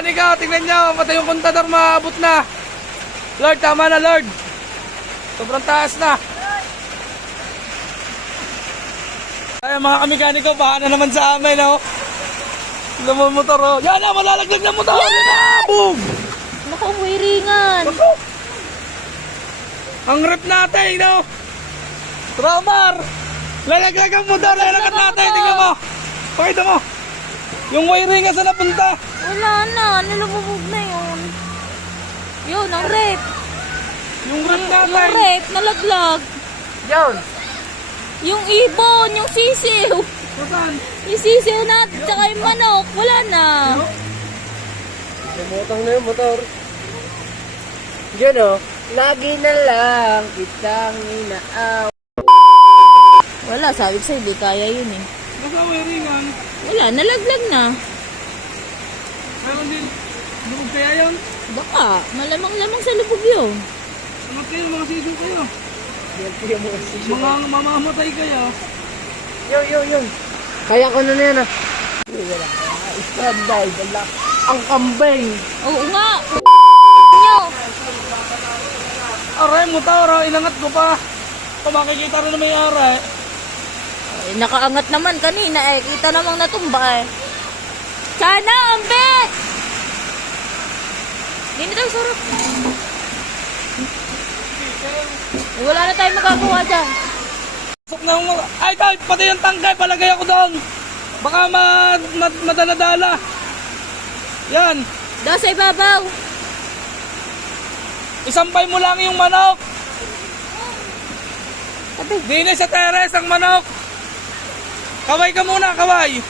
mekaniko, tingnan nyo, pati yung kontador maabot na. Lord, tama na Lord. Sobrang taas na. Ay, mga kamekaniko, baha na naman sa amin, oh. Tignan mo motor, oh. Yan na, malalaglag na motor. Yan na, boom. Naku, wiringan. Naku. Ang rep natin, no? Romar, lalaglag ang motor, lalaglag natin, tingnan mo. Pakita mo. Yung wiring nga sa napunta. Wala na, nilububog na yun. Yun, ang rep. Yung rep natin. Yung rep, nalaglag. Yun. Yung ibon, yung sisiw. Saan? Yung sisiw na, tsaka yung manok, wala na. Lumutang na yung motor. Yan o, lagi na lang kitang inaaw. Wala, sabi ko sa'yo, di kaya yun eh. Nasa wiringan. Wala, nalaglag na. Meron din. Lubog kaya yun? Baka, malamang-lamang sa lubog yun. Ano kayo, mga sisiw kayo? Yan po yung mga sisyo. Mga mamamatay kayo. Yo. Kaya ko na yan ah. Wala. Standby, wala. Ang kambing. Oo nga. Nyo. Aray, motor, oh. Inangat ko pa. Kung makikita rin na may aray. Ay, nakaangat naman kanina eh. Kita namang natumba eh. Sana, ambet! Hindi tayo sarap. Wala na tayong magagawa dyan. Pasok na mga... Ay, tay, pati yung tangkay, palagay ako doon. Baka madala-dala. Yan. Daw sa ibabaw. Isampay mo lang yung manok. Tabi. Dini sa teres ang manok. Kaway ka muna, kaway.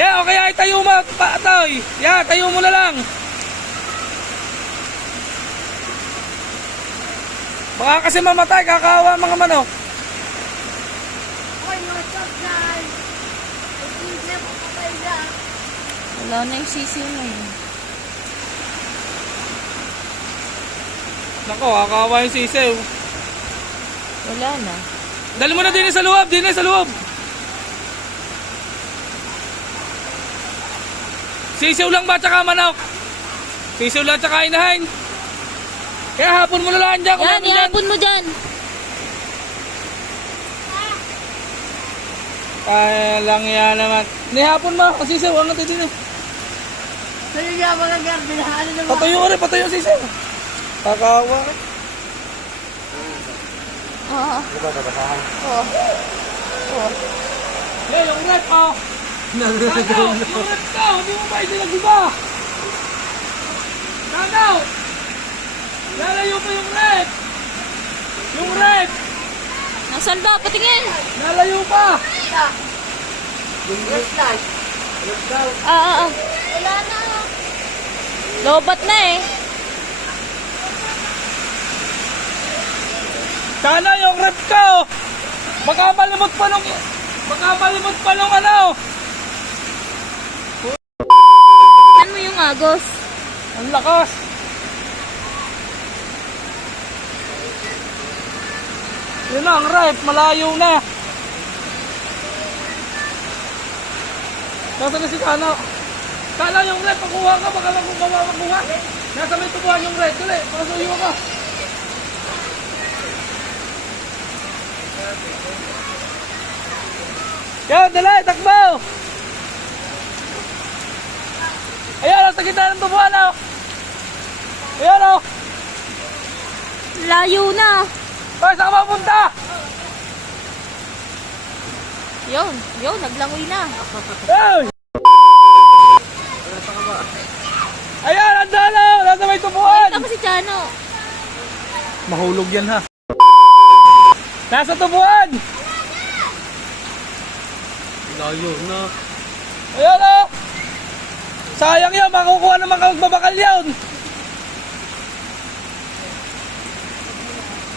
Yeah, okay, ay tayo mo, Toy. Yeah, tayo mo na lang. Baka kasi mamatay, kakawa mga manok. Wala na yung sisiw na yun. Nako, kakawa yung sisew. Wala na. Dali mo na din sa loob, din sa loob. Sisiw lang ba tsaka manok? Sisiw lang tsaka inahin. Kaya hapon mo na lang dyan. Yan, ihapon mo dyan. Kaya lang yan naman. Nihapon mo, ang sisiw, ang natin din. Sa'yo nga mga garden, ano naman? Patayo ka rin, patayo sisiw. Kakawa ka. Oo. Oo. Oo. Yeah, yung red, oh. Nanaw, yung red ka, hindi mo ba itinag-iba? Nanaw! Lalayo pa yung red! Yung red! Nasaan ba? Patingin! Lalayo pa! Yung red light. Red light. Wala na. Lobat na eh. Sana yung red ka, oh! Baka malimot pa nung ano! Ano mo yung agos? Ang lakas! Yun na, ang red, malayo na. Nasaan na si Kana? Kana yung red, pakuha ka, baka makuha. Nasa may tubuhan yung red, dali, pasuyo ka. Yan, dali, takbo! Ayan, nasa gitna ng tubuhan, oh! Ayan, oh! Layo na. Ay, saan ka mapunta? Yun, naglangoy na. Hey! Ayan, andaan na! Nasa may tubuhan! Tama si Chano. Mahulog yan, ha? Nasa tubuhan! Layo na. Ayan, oh! Sayang yan, makukuha naman ka magbabakal yun!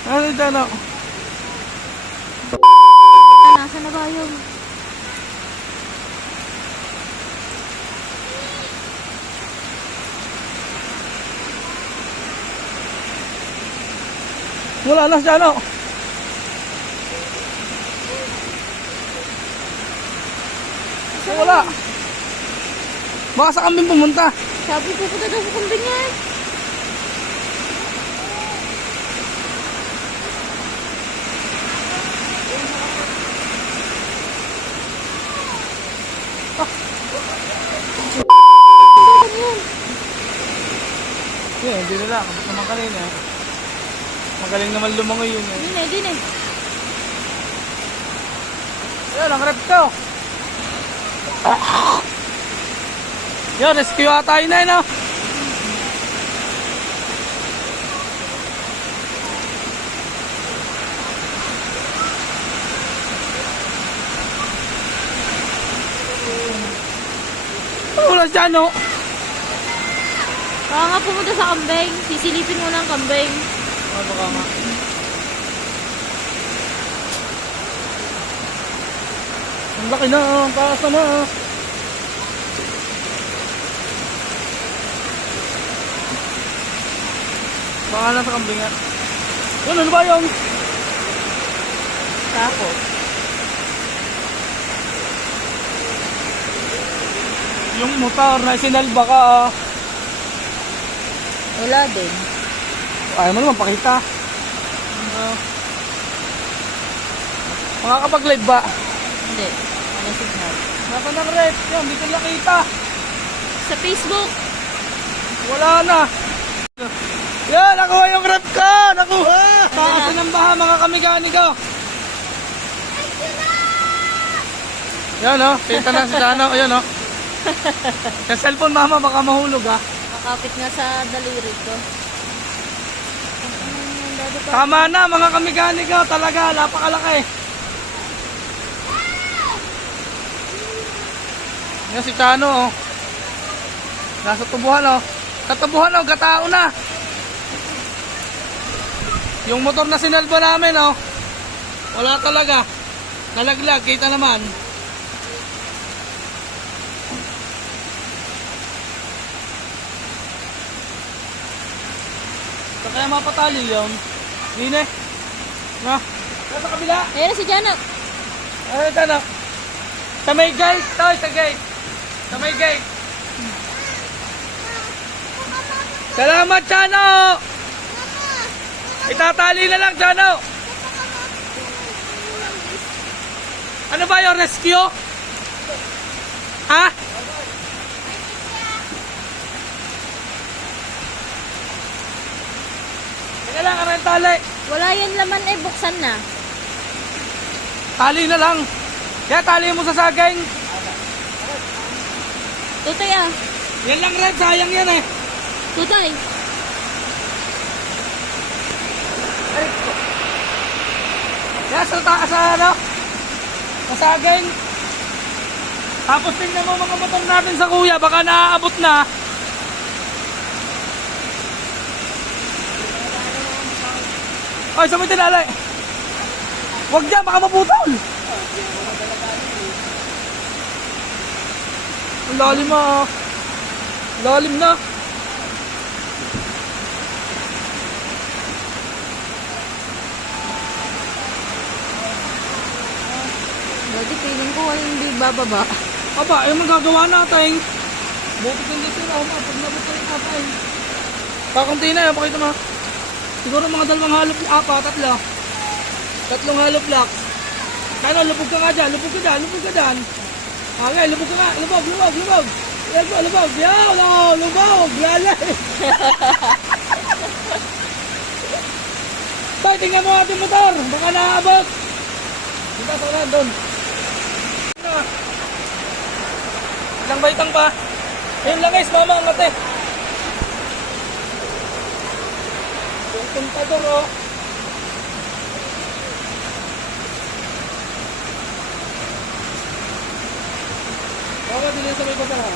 Ano ito, ano? Nasa na ba yun? Wala na siya, ano? Wala. Baka sa kambing pumunta. Sabi ko punta daw sa kambing yan. Yeah, hindi nila. Kapag naman kanina. Magaling naman lumangoy yun. Din eh. Ayun, ang rep ko. Yun, rescue ata yun na yun, oh. Wala dyan, oh. Baka nga pumunta sa kambing. Sisilipin mo ng kambing. Baka nga. Ang laki na, oh. Ang taas na, oh. Baka na sa kambing, ah. Yun, ano ba yung? Tapos. Yung motor na sinalba ka, ah. Wala din. Ayaw mo naman pakita. Makakapag-live ba? Hindi. Ano signal? Nasa ng rep, yan, di ko nakita. Sa Facebook. Wala na. Yan, nakuha yung rep ka! Nakuha! Taas ng baha, mga kamigani ko. Yan, oh. Kita na si Dano. Yan, oh. Sa cellphone, mama, baka mahulog, ha. Nakapit nga sa daliri ko. Tama na, mga kamigani ko. Talaga, napakalaki. Yan si Chano, oh. Nasa tubuhan, oh. Sa tubuhan, oh. Gatao na. Yung motor na sinalba namin, oh. Wala talaga. Nalaglag, kita naman. So, kaya mapatali yun. Hindi na. Na. Sa kabila. Ayan na si Janak. Ano ito na? Sa may gate. Toy, sa gate. Sa may gate. Salamat, Chano! Itatali na lang, Chano! Ano ba yung rescue? Ha? Teka lang, ano yung tali? Wala yan laman eh, buksan na. Tali na lang. Kaya tali mo sa saging. Tutay ah. Yan lang red, sayang yan eh. Tutay. Kaya sa taas sa ano? Sa saging. Tapos tingnan mo mga motor natin sa kuya, baka naaabot na. Ay, sa may tinalay. Huwag dyan, baka maputol. Ang lalim ah. Lalim na. Dati feeling ko ay hindi bababa. Aba, yung magagawa natin. Buti hindi sila, pag nabot ka yung kapay. Kakunti na yan, pakita mo. Siguro mga dalawang hollow block, tatlo. Tatlong hollow block. Kano, lubog ka nga dyan, lubog ka dyan, lubog ka dyan. Okay, lubog ka nga, lubog, lubog, lubog. Yes, lubog, yaw, no, lubog, lalay. Tay, tingnan mo ating motor, baka naaabot. Dito sa ulan, doon. Ilang baitang pa? Ayun lang guys, mama, ang mate. Yung puntador, oh. Baka din sa may basahan.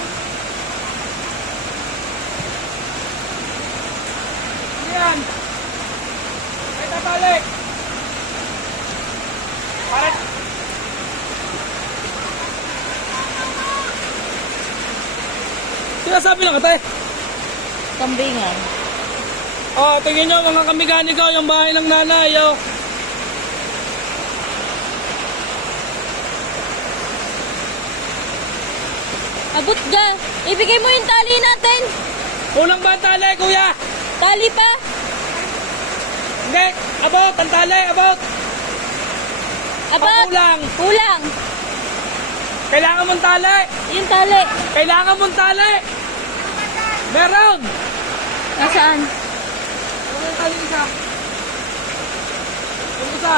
Yan. Ay, tatalik. Paret. Sinasabi lang ate. Kambingan. Oh, tingin nyo mga kamigani ko, yung bahay ng nanay, oh. Abot ka. Ibigay mo yung tali natin. Kulang ba ang tali, kuya? Tali pa. Hindi, abot, ang tali, abot. Abot. Kulang. Kulang. Kailangan mong tali. Yung tali. Kailangan mong tali. Meron. Nasaan? Ano yung tali isa? Yung isa.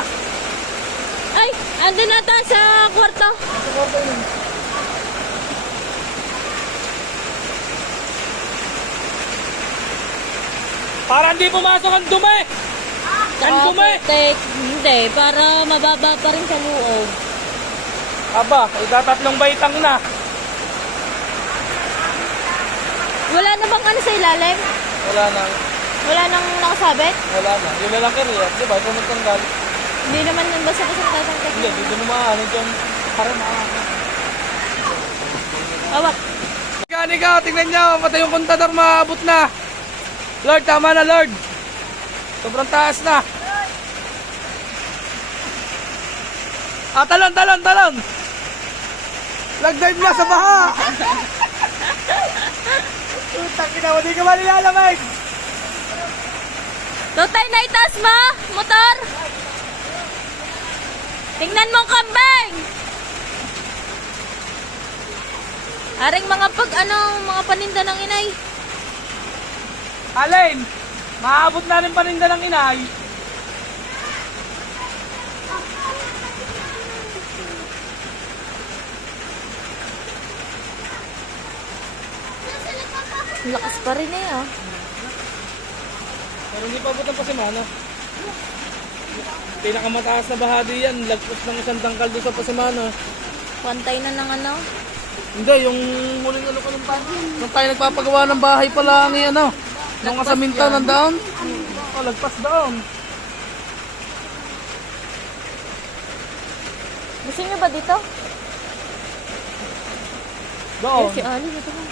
Ay, andun nata sa kwarto. Sa kwarto yun. Para hindi pumasok ang dumi. Ang dumi. Hindi, para mababa pa rin sa loob. Aba, itatatlong baitang na. Wala na bang ano sa ilalim? Wala na. Wala nang nakasabit? Wala na. Yung lalaki rin. Di ba? Ito nagtanggal. Hindi naman yung basta-basta tatangkad. Hindi, dito mo maano dyan. Para maano. Awak. Mekanika, tingnan nyo. Patay yung kontador, maabot na. Lord, tama na Lord. Sobrang taas na. Ah, talon, talon, talon. Nag-dive na sa baha. Utang ina mo, di ka manilalamig. Tutay na itaas mo, motor. Tingnan mo ang kambing. Aring mga mga paninda ng inay. Alin, maabot na rin paninda ng inay. Lakas pa rin eh, oh. Pero hindi pa abot ng pasimana. Pinakamataas na bahagi yan. Lagpos ng isang tangkal doon sa pasimana. Pantay na ng ano. Hindi, yung muling ano ko nung nung tayo nagpapagawa ng bahay pala ang ano. Nung Lagpas kasaminta yan. ng daon. Oh, lagpas daon. Gusto niyo ba dito? Doon. Si Ali, dito ba?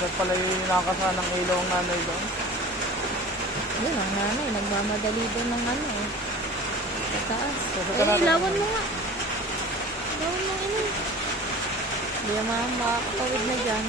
Ba't pala yung nakakasa ng ilaw ang nanay doon? Yun ang nanay, nagmamadali doon ng ano eh. Sa taas. Sabi ka natin. Ilawan mo nga. Ilawan mo ina. Hindi naman makakatawid na dyan.